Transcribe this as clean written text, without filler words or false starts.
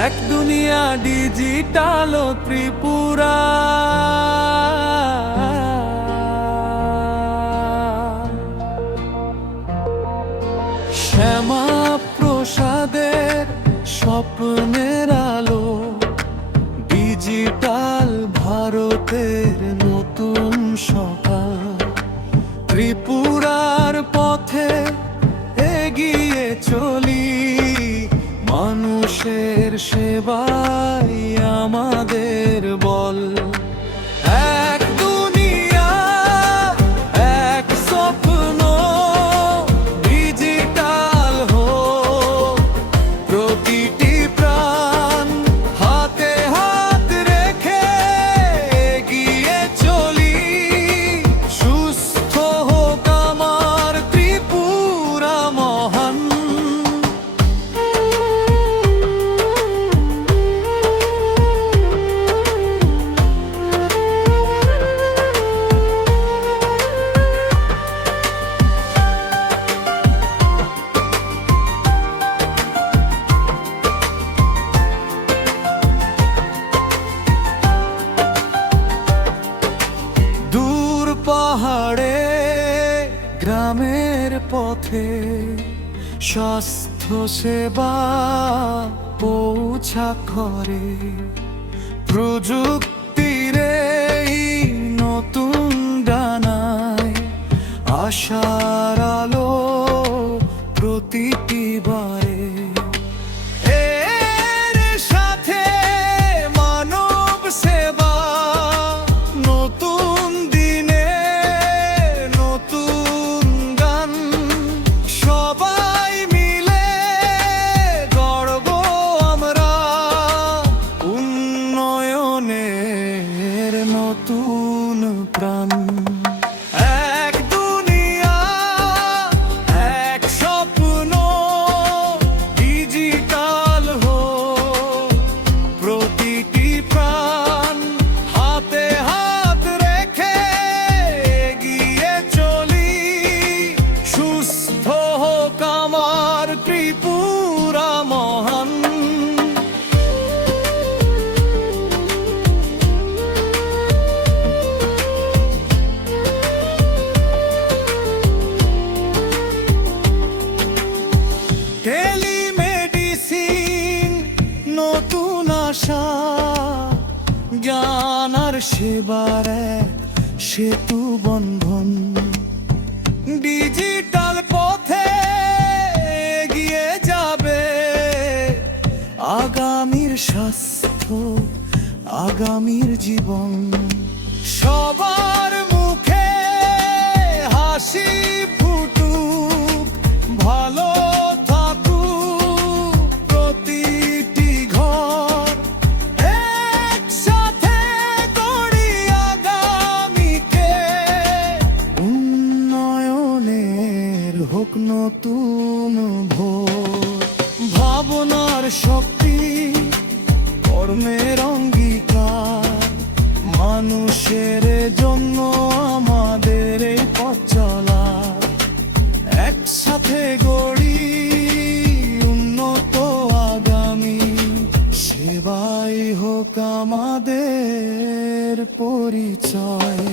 এক দুনিয়া ডিজিটাল ত্রিপুরা, শ্যামা প্রসাদের স্বপ্নের আলো, ডিজিটাল ভারতের নতুন সকাল। ত্রিপুরার পথে এগিয়ে চলি, মানুষের সেবাই আমাদের বল। এক দুনিয়া, এক স্বপ্ন, ডিজিটাল হোক প্রতিটি প্রাণ। হাতে হাত রেখে এগিয়ে চলি, সুস্থ হোক আমার ত্রিপুরা মহান। পাহাড়ে গ্রামের পথে স্বাস্থ্য সেবা পৌঁছা করে, প্রযুক্তির এই নতুন ডানায় আশার আলো প্রতিটি বারে। এর সাথে মানব সেবা, নতুন দিনে নতুন গান। সবাই মিলে গড়ব আমরা উন্নয়নের নতুন প্রাণ। এক দুনিয়া, এক স্বপ্ন, ডিজিটাল হোক প্রতিটি প্রাণ। হাতে হাত রেখে এগিয়ে চলি, সুস্থ হোক আমার ত্রিপুরা মহান। টেলিমেডিসিন নতুন আশা, জ্ঞান আর সেবার এক সেতু বন্ধন। ডিজিটাল পথে এগিয়ে যাবে আগামীর স্বাস্থ্য, আগামীর জীবন। সবার মুখে হাসি ফুটুক, ভালো থাকুক প্রতিটি ঘর। একসাথে গড়ি আগামীকে, উন্নয়নের হোক নতুন ভোর। ভাবনার শক্তি, কর্মের অঙ্গীকার, মানুষের জন্য আমাদের এই পথ চলা। একসাথে গড়ি উন্নত আগামী, সেবাই হোক আমাদের পরিচয়।